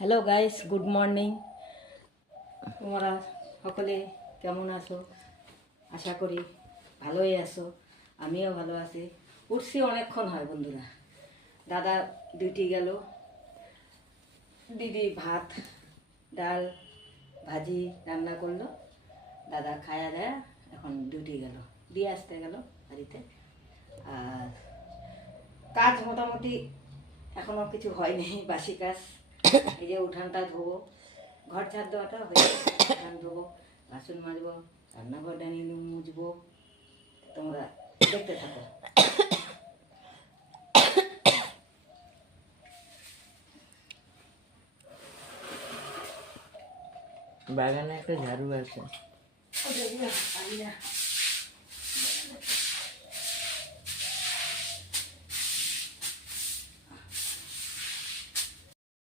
Hello guys, good morning. তোমরা সকলে কেমন আছো? আশা করি ভালোই আছো, আমিও ভালো আছি। উঠছি অনেকক্ষণ হয় বন্ধুরা। দাদা ডিউটি গেল, দিদি ভাত ডাল ভাজি রান্না করলো, দাদা খায়া দেয়া এখন ডিউটি গেল, দিয়ে আসতে গেল বাড়িতে। আর কাজ মোটামুটি এখনও কিছু হয়নি, বাসি কাজ। এই যে উঠানটা ধোবো, ঘর ঝাড় দেওয়াটা হয়ে উঠান ধোবো, বাসন মাজবো, রান্নাঘর ডাইনিং রুম মুছবো। তোমরা দেখতে থাকো। বাগানে একটা ঝাড়ু আছে।